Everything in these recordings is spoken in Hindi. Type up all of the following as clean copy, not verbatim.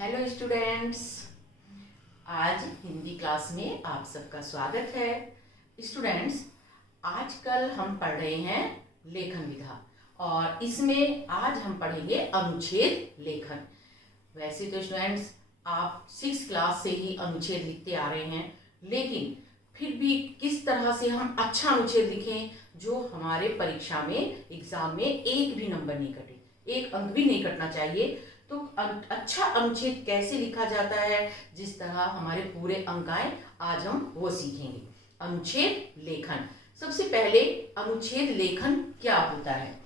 हेलो स्टूडेंट्स, आज हिंदी क्लास में आप सबका स्वागत है। स्टूडेंट्स, आजकल हम पढ़ रहे हैं लेखन विधा और इसमें आज हम पढ़ेंगे अनुच्छेद लेखन। वैसे तो स्टूडेंट्स आप 6 क्लास से ही अनुच्छेद लिखते आ रहे हैं, लेकिन फिर भी किस तरह से हम अच्छा अनुच्छेद लिखें जो हमारे परीक्षा में एग्जाम में एक भी नंबर नहीं कटे, एक अंक भी नहीं कटना चाहिए। तो अच्छा अनुच्छेद कैसे लिखा जाता है जिस तरह हमारे पूरे अंक आए, आज हम वो सीखेंगे। अनुच्छेद लेखन। सबसे पहले अनुच्छेद लेखन क्या होता है?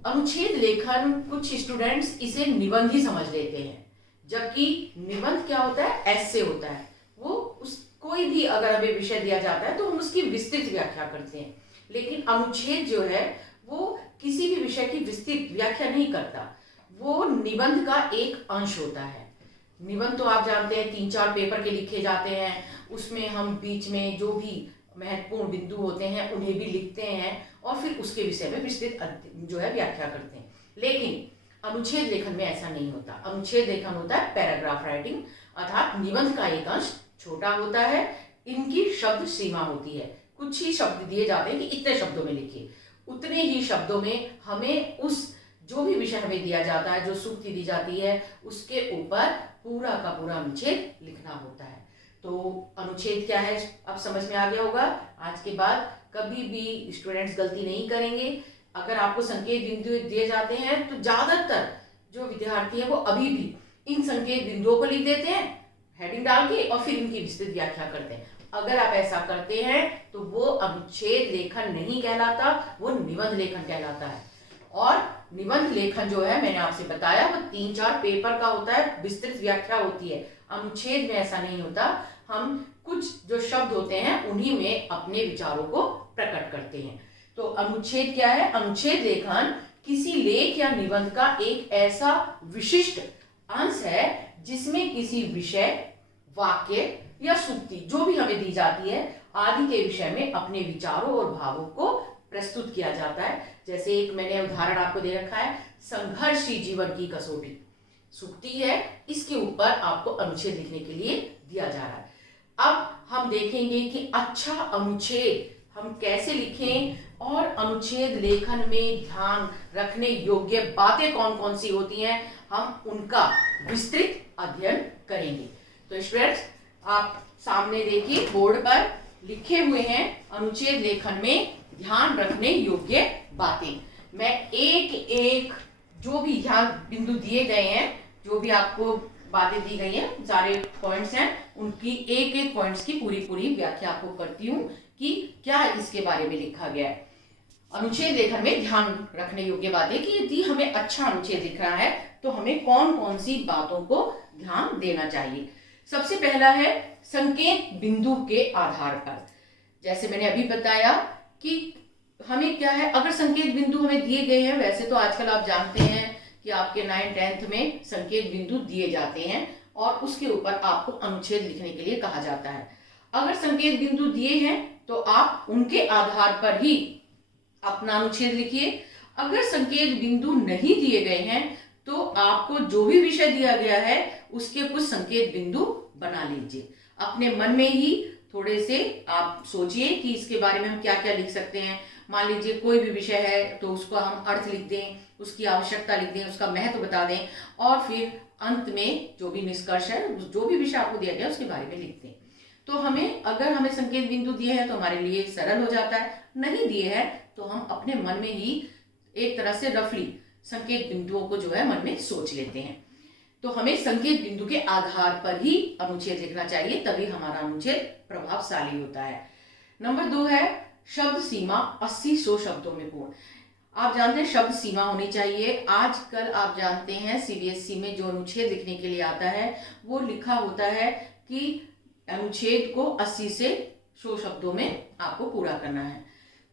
अनुच्छेद लेखन कुछ स्टूडेंट्स इसे निबंध ही समझ लेते हैं, जबकि निबंध क्या होता है? ऐसे होता है वो कोई भी अगर हमें विषय दिया जाता है तो हम उसकी विस्तृत व्याख्या करते हैं, लेकिन अनुच्छेद जो है वो किसी भी विषय की विस्तृत व्याख्या नहीं करता, वो निबंध का एक अंश होता है। निबंध तो आप जानते हैं 3-4 पेपर के लिखे जाते हैं, उसमें हम बीच में जो भी महत्वपूर्ण बिंदु होते हैं उन्हें भी लिखते हैं और फिर उसके विषय में विस्तृत जो है व्याख्या करते हैं। लेकिन अनुच्छेद लेखन में ऐसा नहीं होता। अनुच्छेद लेखन होता है पैराग्राफ राइटिंग, अर्थात निबंध का एक अंश छोटा होता है, इनकी शब्द सीमा होती है। कुछ ही शब्द दिए जाते हैं कि इतने शब्दों में लिखिए, उतने ही शब्दों में हमें उस जो भी विषय हमें दिया जाता है, जो सूक्ति दी जाती है, उसके ऊपर पूरा का पूरा अनुच्छेद लिखना होता है। तो अनुच्छेद क्या है अब समझ में आ गया होगा। आज के बाद कभी भी स्टूडेंट्स गलती नहीं करेंगे। अगर आपको संकेत बिंदु दिए जाते हैं तो ज्यादातर जो विद्यार्थी है वो अभी भी इन संकेत बिंदुओं को लिख देते हैं हेडिंग डाल के और फिर इनकी विस्तृत व्याख्या करते हैं। अगर आप ऐसा करते हैं तो वो अनुच्छेद लेखन नहीं कहलाता, वो निबंध लेखन कहलाता है। और निबंध लेखन जो है मैंने आपसे बताया वो 3-4 पेपर का होता है, विस्तृत व्याख्या होती है। अनुच्छेद में ऐसा नहीं होता, हम कुछ जो शब्द होते हैं उन्हीं में अपने विचारों को प्रकट करते हैं। तो अनुच्छेद क्या है? अनुच्छेद लेखन किसी लेख या निबंध का एक ऐसा विशिष्ट अंश है जिसमें किसी विषय, वाक्य या सूक्ति जो भी हमें दी जाती है आदि के विषय में अपने विचारों और भावों को प्रस्तुत किया जाता है। जैसे एक मैंने उदाहरण आपको दे रखा है, संघर्षी जीवन की कसौटी सूक्ति है, इसके ऊपर आपको अनुच्छेद लिखने के लिए दिया जा रहा है। अब हम देखेंगे कि अच्छा अनुच्छेद हम कैसे लिखें और अनुच्छेद लेखन में ध्यान रखने योग्य बातें कौन कौन सी होती हैं, हम उनका विस्तृत अध्ययन करेंगे। तो स्टूडेंट्स आप सामने देखिए बोर्ड पर लिखे हुए हैं अनुच्छेद लेखन में ध्यान रखने योग्य बातें। मैं एक एक जो भी ध्यान बिंदु दिए गए हैं, जो भी आपको बातें दी गई हैं, सारे पॉइंट्स हैं, उनकी एक एक पॉइंट्स की पूरी पूरी व्याख्या आपको करती हूँ कि क्या इसके बारे में लिखा गया है। अनुच्छेद लेखन में ध्यान रखने योग्य बातें कि यदि हमें अच्छा अनुच्छेद लिखना है तो हमें कौन कौन सी बातों को ध्यान देना चाहिए। सबसे पहला है संकेत बिंदु के आधार पर। जैसे मैंने अभी बताया कि हमें क्या है, अगर संकेत बिंदु हमें दिए गए हैं, वैसे तो आजकल आप जानते हैं कि आपके 9th-10th में संकेत बिंदु दिए जाते हैं और उसके ऊपर आपको अनुच्छेद लिखने के लिए कहा जाता है। अगर संकेत बिंदु दिए हैं तो आप उनके आधार पर ही अपना अनुच्छेद लिखिए। अगर संकेत बिंदु नहीं दिए गए हैं तो आपको जो भी विषय दिया गया है उसके कुछ संकेत बिंदु बना लीजिए। अपने मन में ही थोड़े से आप सोचिए कि इसके बारे में हम क्या क्या लिख सकते हैं। मान लीजिए कोई भी विषय है तो उसको हम अर्थ लिख दें, उसकी आवश्यकता लिख दें, उसका महत्व बता दें और फिर अंत में जो भी निष्कर्ष है, जो भी विषय आपको दिया गया उसके बारे में लिख दें। तो अगर हमें संकेत बिंदु दिए हैं तो हमारे लिए सरल हो जाता है, नहीं दिए हैं तो हम अपने मन में ही एक तरह से रफली संकेत बिंदुओं को जो है मन में सोच लेते हैं। तो हमें संकेत बिंदु के आधार पर ही अनुच्छेद लिखना चाहिए, तभी हमारा अनुच्छेद प्रभावशाली होता है। नंबर 2 है शब्द सीमा 80-100 शब्दों में पूर्ण। आप जानते हैं शब्द सीमा होनी चाहिए। आजकल आप जानते हैं सीबीएसई में जो अनुच्छेद लिखने के लिए आता है वो लिखा होता है कि अनुच्छेद को 80 से 100 शब्दों में आपको पूरा करना है।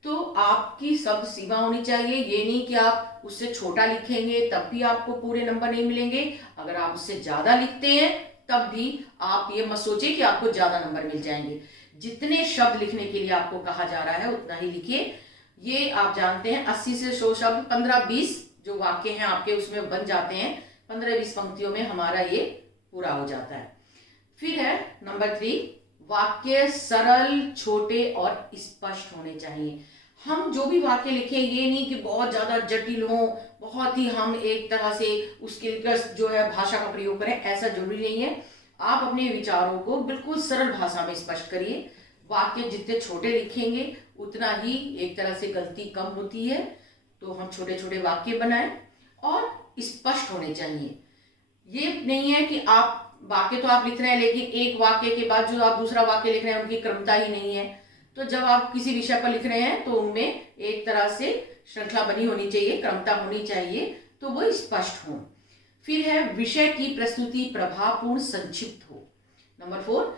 तो आपकी शब्द सीमा होनी चाहिए, ये नहीं कि आप उससे छोटा लिखेंगे तब भी आपको पूरे नंबर नहीं मिलेंगे। अगर आप उससे ज्यादा लिखते हैं तब भी आप ये मत सोचिए कि आपको ज्यादा नंबर मिल जाएंगे। जितने शब्द लिखने के लिए आपको कहा जा रहा है उतना ही लिखिए। ये आप जानते हैं 80 से 100 शब्द, 15-20 जो वाक्य हैं आपके उसमें बन जाते हैं। 15-20 पंक्तियों में हमारा ये पूरा हो जाता है। फिर है नंबर 3, वाक्य सरल, छोटे और स्पष्ट होने चाहिए। हम जो भी वाक्य लिखें ये नहीं कि बहुत ज्यादा जटिल हो, बहुत ही हम एक तरह से उसके लिए जो है भाषा का प्रयोग करें, ऐसा जरूरी नहीं है। आप अपने विचारों को बिल्कुल सरल भाषा में स्पष्ट करिए। वाक्य जितने छोटे लिखेंगे उतना ही एक तरह से गलती कम होती है। तो हम छोटे छोटे वाक्य बनाएं और स्पष्ट होने चाहिए। ये नहीं है कि आप वाक्य तो आप लिख रहे हैं लेकिन एक वाक्य के बाद जो आप दूसरा वाक्य लिख रहे हैं उनकी क्रमता ही नहीं है। तो जब आप किसी विषय पर लिख रहे हैं तो उनमें एक तरह से श्रृंखला बनी होनी चाहिए, क्रमता होनी चाहिए, तो वो स्पष्ट हो। फिर है विषय की प्रस्तुति प्रभावपूर्ण, संक्षिप्त हो। नंबर 4,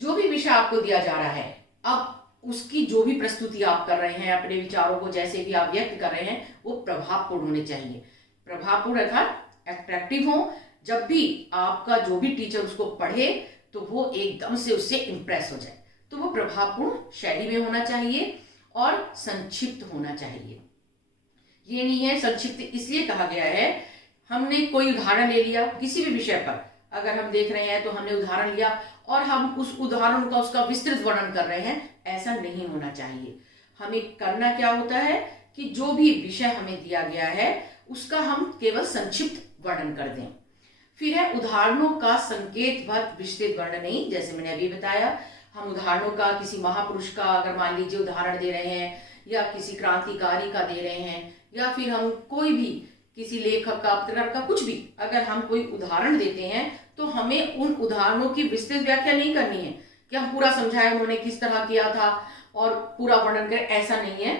जो भी विषय आपको दिया जा रहा है, अब उसकी जो भी प्रस्तुति आप कर रहे हैं, अपने विचारों को जैसे भी आप व्यक्त कर रहे हैं, वो प्रभावपूर्ण होने चाहिए। प्रभावपूर्ण अर्थात अट्रैक्टिव हो। जब भी आपका जो भी टीचर उसको पढ़े तो वो एकदम से उससे इंप्रेस हो जाए। तो वो प्रभावपूर्ण शैली में होना चाहिए और संक्षिप्त होना चाहिए। ये नहीं है, संक्षिप्त इसलिए कहा गया है, हमने कोई उदाहरण ले लिया किसी भी विषय पर, अगर हम देख रहे हैं तो हमने उदाहरण लिया और हम उस उदाहरण का उसका विस्तृत वर्णन कर रहे हैं, ऐसा नहीं होना चाहिए। हमें करना क्या होता है कि जो भी विषय हमें दिया गया है उसका हम केवल संक्षिप्त वर्णन कर दें। फिर है उदाहरणों का संकेतबद्ध विस्तृत वर्णन नहीं। जैसे मैंने अभी बताया, हम उदाहरणों का किसी महापुरुष का अगर मान लीजिए उदाहरण दे रहे हैं, या किसी क्रांतिकारी का दे रहे हैं, या फिर हम कोई भी किसी लेखक का, पत्रकार का, कुछ भी अगर हम कोई उदाहरण देते हैं तो हमें उन उदाहरणों की विस्तृत व्याख्या नहीं करनी है कि हम पूरा समझाएं उन्होंने किस तरह किया था और पूरा वर्णन करें, ऐसा नहीं है।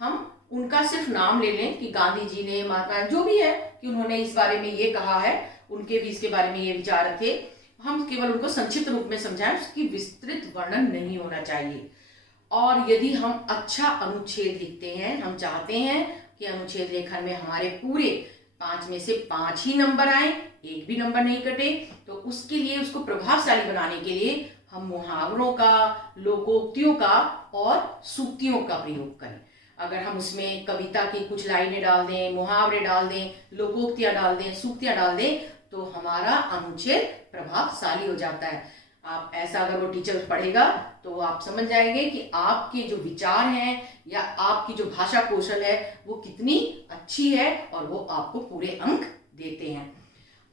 हम उनका सिर्फ नाम ले लें कि गांधी जी ने, महात्मा जो भी है, कि उन्होंने इस बारे में ये कहा है, उनके भी इसके बारे में ये विचार थे, हम केवल उनको संक्षिप्त रूप में समझाएं, उसकी विस्तृत वर्णन नहीं होना चाहिए। और यदि हम अच्छा अनुच्छेद लिखते हैं, हम चाहते हैं कि अनुच्छेद लेखन में हमारे पूरे 5 में से 5 ही नंबर आए, एक भी नंबर नहीं कटे, तो उसके लिए, उसको प्रभावशाली बनाने के लिए हम मुहावरों का, लोकोक्तियों का और सूक्तियों का प्रयोग करें। अगर हम उसमें कविता की कुछ लाइनें डाल दें, मुहावरे डाल दें, लोकोक्तियां डाल दें, सूक्तियां डाल दें, तो हमारा अनुच्छेद प्रभावशाली हो जाता है। आप ऐसा अगर वो टीचर पढ़ेगा तो आप समझ जाएंगे कि आपके जो विचार हैं या आपकी जो भाषा कौशल है वो कितनी अच्छी है, और वो आपको पूरे अंक देते हैं।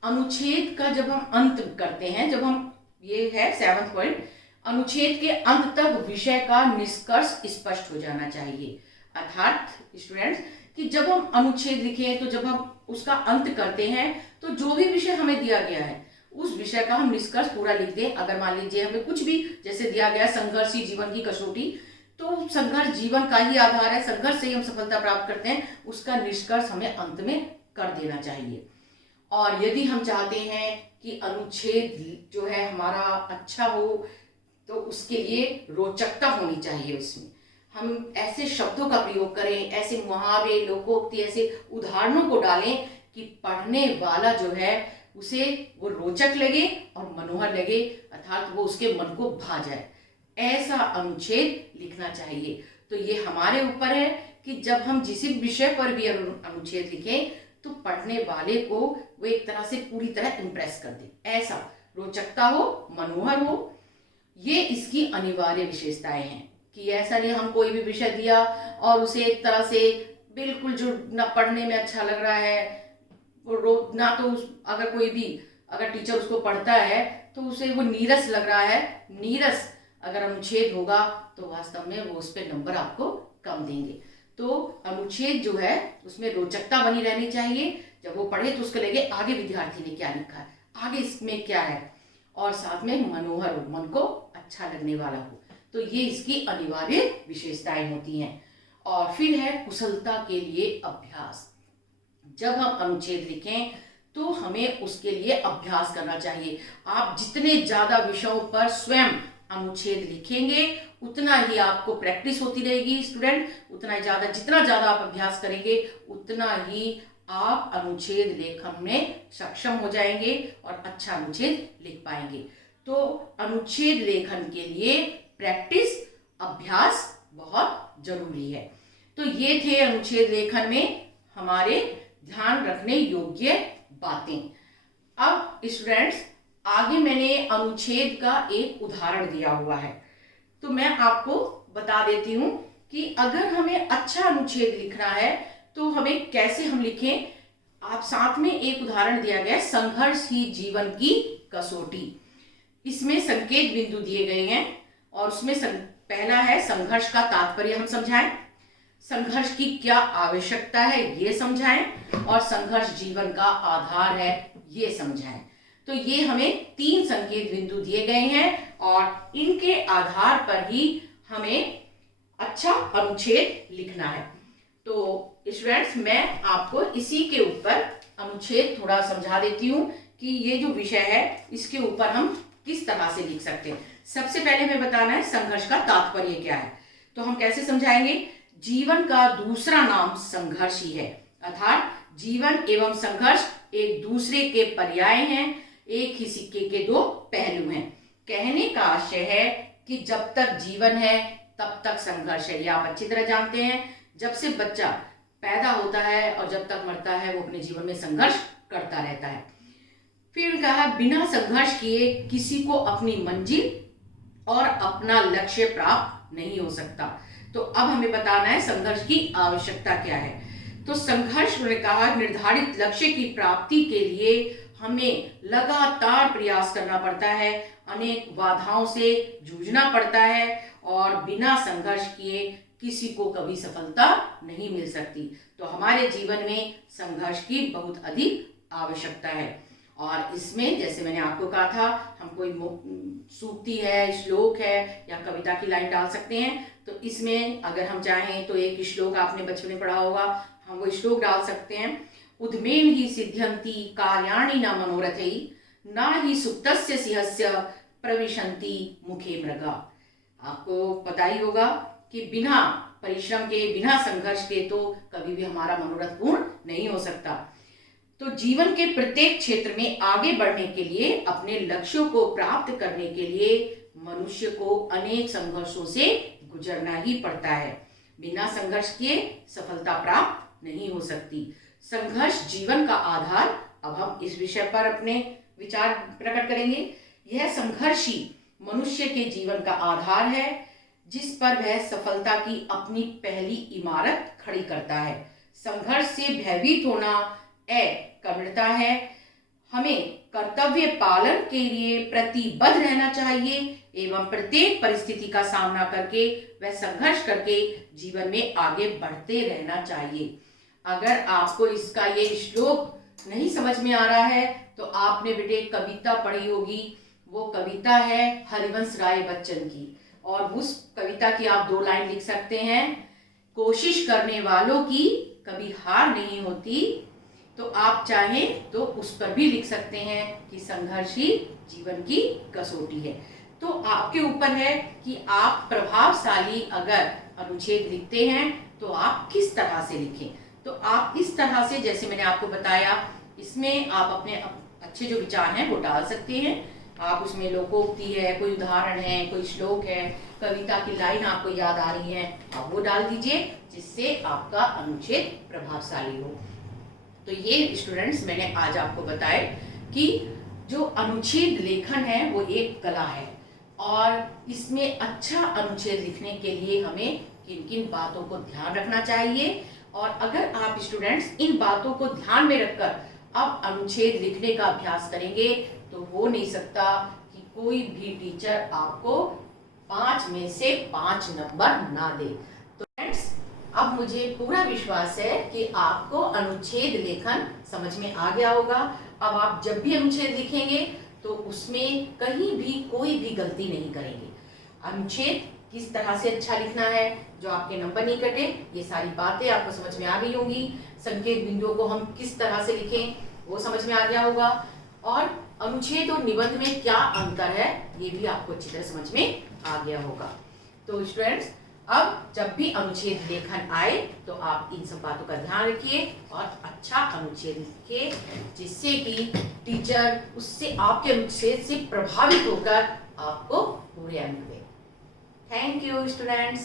अनुच्छेद का जब हम अंत करते हैं, जब हम, ये है 7वां पॉइंट, अनुच्छेद के अंत तक विषय का निष्कर्ष स्पष्ट हो जाना चाहिए। अर्थात स्टूडेंट्स कि जब हम अनुच्छेद लिखें तो जब हम उसका अंत करते हैं तो जो भी विषय हमें दिया गया है उस विषय का हम निष्कर्ष पूरा लिख दें। अगर मान लीजिए हमें कुछ भी जैसे दिया गया संघर्ष ही जीवन की कसौटी, तो संघर्ष जीवन का ही आधार है, संघर्ष से ही हम सफलता प्राप्त करते हैं, उसका निष्कर्ष हमें अंत में कर देना चाहिए। और यदि हम चाहते हैं कि अनुच्छेद जो है हमारा अच्छा हो तो उसके लिए रोचकता होनी चाहिए। उसमें हम ऐसे शब्दों का प्रयोग करें, ऐसे मुहावरे, लोकोक्ति, ऐसे उदाहरणों को डालें कि पढ़ने वाला जो है उसे वो रोचक लगे और मनोहर लगे, अर्थात वो उसके मन को भा जाए। ऐसा अनुच्छेद लिखना चाहिए। तो ये हमारे ऊपर है कि जब हम जिस विषय पर भी अनुच्छेद लिखें तो पढ़ने वाले को वो एक तरह से पूरी तरह इंप्रेस कर दे, ऐसा रोचकता हो, मनोहर हो। ये इसकी अनिवार्य विशेषताएं हैं कि ऐसा नहीं हम कोई भी विषय दिया और उसे एक तरह से बिल्कुल जो ना पढ़ने में अच्छा लग रहा है, ना तो अगर कोई भी अगर टीचर उसको पढ़ता है तो उसे वो नीरस लग रहा है, नीरस अगर अनुच्छेद होगा तो वास्तव में वो उस पर नंबर आपको कम देंगे। तो अनुच्छेद जो है उसमें रोचकता बनी रहनी चाहिए। जब वो पढ़े तो उसको लगे आगे विद्यार्थी ने क्या लिखा है, आगे इसमें क्या है, और साथ में मनोहर हो, मन को अच्छा लगने वाला हो। तो ये इसकी अनिवार्य विशेषताएं होती हैं। और फिर है कुशलता के लिए अभ्यास। जब हम अनुच्छेद लिखें तो हमें उसके लिए अभ्यास करना चाहिए। आप जितने ज्यादा विषयों पर स्वयं अनुच्छेद लिखेंगे उतना ही आपको प्रैक्टिस होती रहेगी स्टूडेंट, उतना ही ज्यादा, जितना ज्यादा आप अभ्यास करेंगे उतना ही आप अनुच्छेद लेखन में सक्षम हो जाएंगे और अच्छा अनुच्छेद लिख पाएंगे। तो अनुच्छेद लेखन के लिए प्रैक्टिस, अभ्यास बहुत जरूरी है। तो ये थे अनुच्छेद लेखन में हमारे ध्यान रखने योग्य बातें। अब स्टूडेंट्स आगे मैंने अनुच्छेद का एक उदाहरण दिया हुआ है, तो मैं आपको बता देती हूं कि अगर हमें अच्छा अनुच्छेद लिखना है तो हमें कैसे हम लिखें। आप साथ में एक उदाहरण दिया गया है, संघर्ष ही जीवन की कसौटी। इसमें संकेत बिंदु दिए गए हैं और उसमें पहला है संघर्ष का तात्पर्य हम समझाएं, संघर्ष की क्या आवश्यकता है ये समझाएं, और संघर्ष जीवन का आधार है ये समझाएं। तो ये हमें 3 संकेत बिंदु दिए गए हैं और इनके आधार पर ही हमें अच्छा अनुच्छेद लिखना है। तो स्टूडेंट्स, मैं आपको इसी के ऊपर अनुच्छेद थोड़ा समझा देती हूँ कि ये जो विषय है इसके ऊपर हम किस तरह से लिख सकते हैं। सबसे पहले हमें बताना है संघर्ष का तात्पर्य क्या है। तो हम कैसे समझाएंगे, जीवन का दूसरा नाम संघर्ष ही है, अर्थात जीवन एवं संघर्ष एक दूसरे के पर्याय हैं, एक ही सिक्के के 2 पहलू हैं। कहने का आशय है कि जब तक जीवन है तब तक संघर्ष है। ये आप अच्छी तरह जानते हैं, जब से बच्चा पैदा होता है और जब तक मरता है वो अपने जीवन में संघर्ष करता रहता है। फिर कहा, बिना संघर्ष किए किसी को अपनी मंजिल और अपना लक्ष्य प्राप्त नहीं हो सकता। तो अब हमें बताना है संघर्ष की आवश्यकता क्या है। तो संघर्ष ने कहा, निर्धारित लक्ष्य की प्राप्ति के लिए हमें लगातार प्रयास करना पड़ता है, अनेक बाधाओं से जूझना पड़ता है और बिना संघर्ष किए किसी को कभी सफलता नहीं मिल सकती। तो हमारे जीवन में संघर्ष की बहुत अधिक आवश्यकता है। और इसमें जैसे मैंने आपको कहा था, हम कोई सूक्ति है, श्लोक है या कविता की लाइन डाल सकते हैं। तो इसमें अगर हम चाहें तो एक श्लोक आपने बचपन में पढ़ा होगा, हम वो श्लोक डाल सकते हैं। उद्मेन ही सिद्ध्यन्ति कार्याणि न मनोरथै, न ही सुप्तस्य सिंहस्य प्रविशन्ति मुखे मृगा। आपको पता ही होगा कि बिना परिश्रम के, बिना संघर्ष के तो कभी भी हमारा मनोरथ पूर्ण नहीं हो सकता। तो जीवन के प्रत्येक क्षेत्र में आगे बढ़ने के लिए, अपने लक्ष्यों को प्राप्त करने के लिए मनुष्य को अनेक संघर्षों से गुजरना ही पड़ता है। बिना संघर्ष किए सफलता प्राप्त नहीं हो सकती। संघर्ष जीवन का आधार। अब हम इस विषय पर अपने विचार प्रकट करेंगे। यह संघर्ष ही मनुष्य के जीवन का आधार है, जिस पर वह सफलता की अपनी पहली इमारत खड़ी करता है। संघर्ष से भयभीत होना करुणता है। हमें कर्तव्य पालन के लिए प्रतिबद्ध रहना चाहिए एवं प्रत्येक परिस्थिति का सामना करके वह संघर्ष करके जीवन में आगे बढ़ते रहना चाहिए। अगर आपको इसका ये श्लोक नहीं समझ में आ रहा है तो आपने बेटे कविता पढ़ी होगी। वो कविता है हरिवंश राय बच्चन की, और उस कविता की आप 2 लाइन लिख सकते हैं। कोशिश करने वालों की कभी हार नहीं होती। तो आप चाहें तो उस पर भी लिख सकते हैं कि संघर्ष ही जीवन की कसौटी है। तो आपके ऊपर है कि आप प्रभावशाली अगर अनुच्छेद लिखते हैं तो आप किस तरह से लिखें। तो आप इस तरह से, जैसे मैंने आपको बताया, इसमें आप अपने अच्छे जो विचार हैं वो डाल सकते हैं। आप उसमें लोकोक्ति है, कोई उदाहरण है, कोई श्लोक है, कविता की लाइन आपको याद आ रही है, आप वो डाल दीजिए, जिससे आपका अनुच्छेद प्रभावशाली हो। तो ये स्टूडेंट्स मैंने आज आपको बताया कि जो अनुच्छेद लेखन है वो एक कला है, और इसमें अच्छा अनुच्छेद लिखने के लिए हमें किन किन बातों को ध्यान रखना चाहिए। और अगर आप स्टूडेंट्स इन बातों को ध्यान में रखकर अब अनुच्छेद लिखने का अभ्यास करेंगे तो हो नहीं सकता कि कोई भी टीचर आपको 5 में से 5 नंबर ना दे। तो फ्रेंड्स, अब मुझे पूरा विश्वास है कि आपको अनुच्छेद लेखन समझ में आ गया होगा। अब आप जब भी अनुच्छेद लिखेंगे तो उसमें कहीं भी कोई भी गलती नहीं करेंगे। अनुच्छेद किस तरह से अच्छा लिखना है, जो आपके नंबर नहीं कटे, ये सारी बातें आपको समझ में आ गई होंगी। संकेत बिंदुओं को हम किस तरह से लिखें वो समझ में आ गया होगा, और अनुच्छेद और निबंध में क्या अंतर है ये भी आपको अच्छी तरह समझ में आ गया होगा। तो स्टूडेंट्स, अब जब भी अनुच्छेद लेखन आए तो आप इन सब बातों का ध्यान रखिए और अच्छा अनुच्छेद लिखिए, जिससे कि टीचर उससे, आपके अनुच्छेद से प्रभावित होकर आपको पूरे अंक दे। Thank you students.